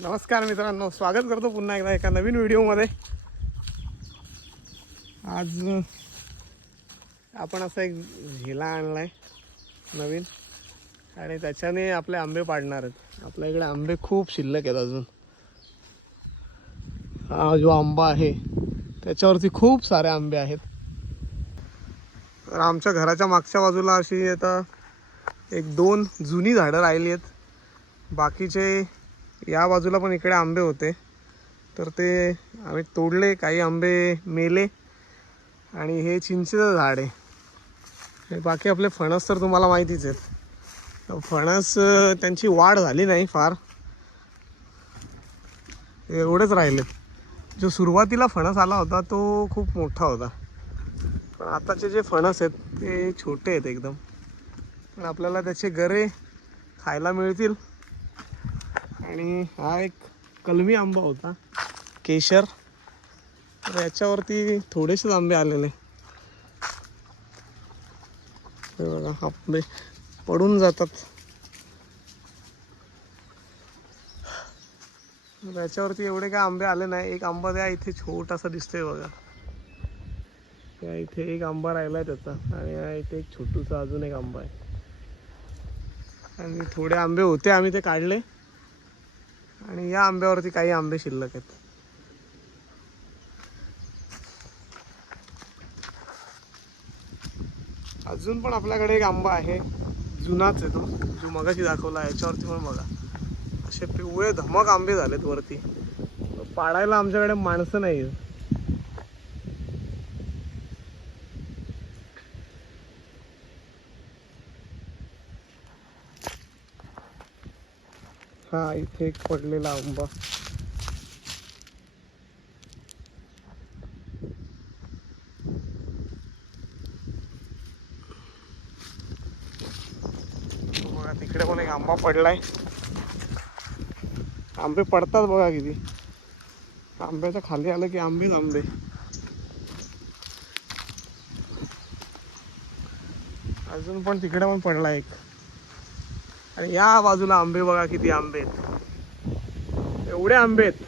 नमस्कार मित्रांनो, स्वागत करतो पुन्हा एकदा एका नवीन व्हिडिओमध्ये। आज आपण असा एक झेला आणलाय नवीन आणि त्याच्याने आपले आंबे पाडणार आहेत। आपल्या इकडे आंबे खूप शिल्लक आहेत अजून। हा जो आंबा आहे त्याच्यावरती खूप सारे आंबे आहेत। तर आमच्या घराच्या मागच्या बाजूला अशी आता एक दोन जुनी झाडं राहिली आहेत, बाकीचे या बाजूला पण इकडे आंबे होते तर ते आम्ही तोडले, काही आंबे मेले आणि हे चिंचेचं झाड आहे। बाकी आपले फणस तर तुम्हाला माहितीच आहेत। फणस त्यांची वाढ झाली नाही फार, एवढेच राहिले। जो सुरुवातीला फणस आला होता तो खूप मोठा होता, पण आताचे जे फणस आहेत ते छोटे आहेत एकदम। पण आपल्याला त्याचे गरे खायला मिळतील। आणि हा एक कलमी आंबा होता केशर, तर याच्यावरती थोडेसेच आंबे आलेले। हे बघा, आंबे पडून जातात। याच्यावरती एवढे काय आंबे आले नाही। एक आंबा त्या इथे छोटासा दिसतोय बघा, त्या इथे एक आंबा राहिलाय त्याचा, आणि या इथे एक छोटूसा अजून एक आंबा आहे। आणि थोडे आंबे होते, आम्ही ते काढले आणि या आंब्यावरती काही आंबे शिल्लक आहेत। अजून पण आपल्याकडे एक आंबा आहे, जुनाच आहे तो, जो मगाशी दाखवला। याच्यावरती पण बघा असे पिवळे धमक आंबे झालेत वरती। पाडायला आमच्याकडे माणसं नाही आहेत। हा इथे एक पडलेला आंबा, बघा तिकडे पण एक आंबा पडलाय। आंबे पडतात बघा किती, आंब्याच्या खाली आलं की आंबेच आंबे। अजून पण तिकडे पण पडला एक, आणि या बाजूला आंबे बघा किती आंबे आहेत, एवढे आंबे आहेत।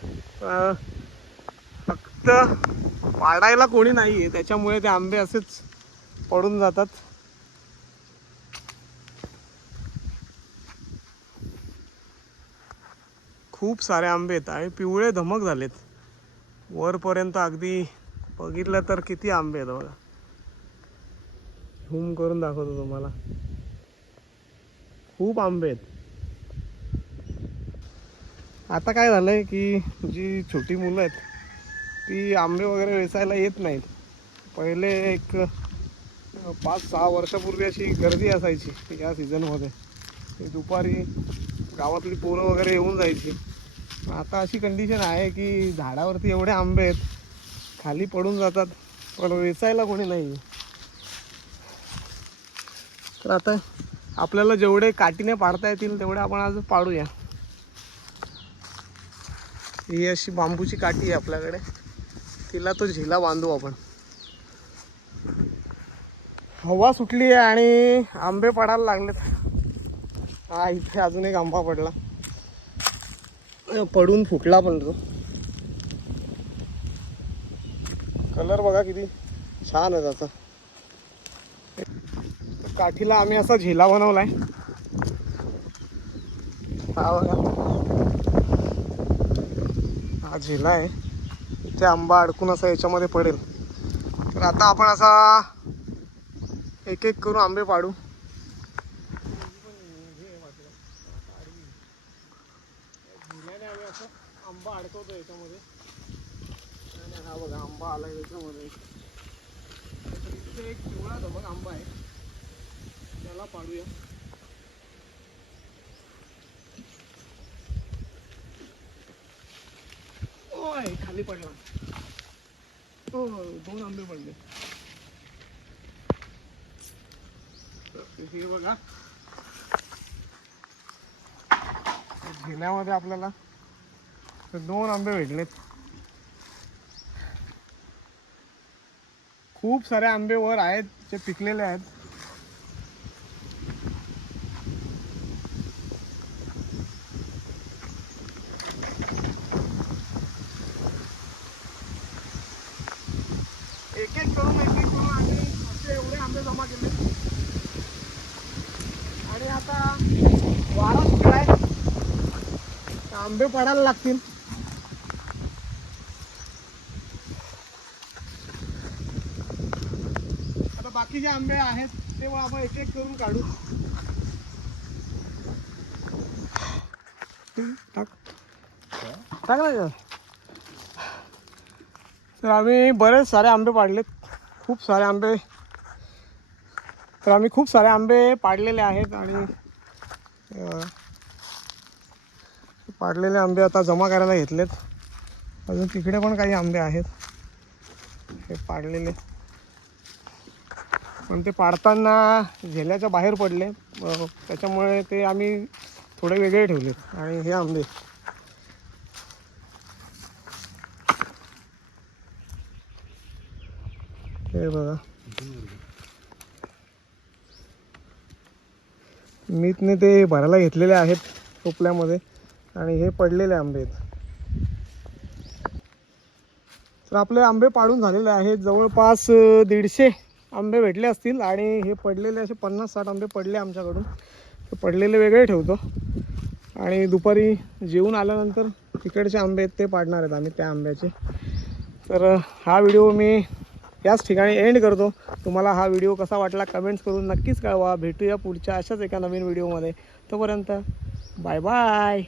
फक्त पाडायला कोणी नाहीये, त्याच्यामुळे ते आंबे असेच पडून जातात। खूप सारे आंबे आहेत आणि पिवळे धमक झालेत वरपर्यंत। अगदी बघितलं तर किती आंबे आहेत बघा, झूम करून दाखवतो तुम्हाला, खूप आंबे आहेत। आता काय झालंय की जी छोटी मुलं आहेत ती आंबे वगैरे वेचायला येत नाहीत। पहिले एक 5-6 वर्षापूर्वी अशी गर्दी असायची या सीझनमध्ये, दुपारी गावातली पोरं वगैरे येऊन जायची। आता अशी कंडिशन आहे की झाडावरती एवढे आंबे आहेत, खाली पडून जातात, पण वेचायला कोणी नाही। तर आता आपल्याला जेवढे काठीने पाडता येतील तेवढे आपण आज पाडूया। ही अशी बांबूची काठी आहे आपल्याकडे, तिला तो झेला बांधू आपण। हवा सुटली आहे आणि आंबे पडायला लागलेत। हा इथे अजून एक आंबा पडला, पडून फुटला, पण तो कलर बघा किती छान आहे त्याचा। काठीला आम्ही असा झेला बनवलाय, हा बघा, हा झेला आहे। इथे आंबा अडकून असा याच्यामध्ये पडेल। तर आता आपण असा एक एक करून आंबे पाडू। झेल्याने आम्ही असं आंबा अडकवतो याच्यामध्ये, आणि हा बघा आंबा आलाय याच्यामध्ये। इथे एक पिवळा धमक आंबा आहे, त्याला पाडूया। ओय खाली पडला, हो 2 आंबे पडले। हे बघा, झेल्यामध्ये आपल्याला 2 आंबे भेटलेत। खूप सारे आंबे वर आहेत जे पिकलेले आहेत। आंबे पडायला लागतील. आता बाकीचे आंबे आहेत ते आपण एक एक करून काढू. टाक टाक ना. तर आम्ही बरेच सारे आंबे पाडलेत, खूप सारे आंबे. तर आम्ही खूप सारे आंबे पाडलेले आहेत आणि पाडलेले आंबे आता जमा करायला घेतलेत. अजून तिकडे पण काही आंबे आहेत हे पाडलेले, पण ते पाडताना झेल्याच्या बाहेर पडले, त्याच्यामुळे ते आम्ही थोडे वेगळे ठेवलेत. आणि हे आंबे हे बघा, मीतने ते भरायला घेतलेले आहेत टोपल्यामध्ये आणि हे पडलेले आंबे आहेत. तर आपले आंबे पाडून झालेले आहेत. जवळपास 150 आंबे भेटले असतील आणि हे पडलेले असे 50-60 आंबे पडले आमच्याकडून. ते पडलेले वेगळे ठेवतो आणि दुपारी जेवून आल्यानंतर तिकडचे आंबे आहेत ते पाडणार आहेत आम्ही त्या आंब्याचे. तर हा व्हिडिओ मी याच ठिकाणी एंड करतो. तुम्हाला हा व्हिडिओ कसा वाटला कमेंट्स करून नक्कीच कळवा. भेटूया पुढच्या अशाच एका नवीन व्हिडिओमध्ये. तोपर्यंत बाय बाय.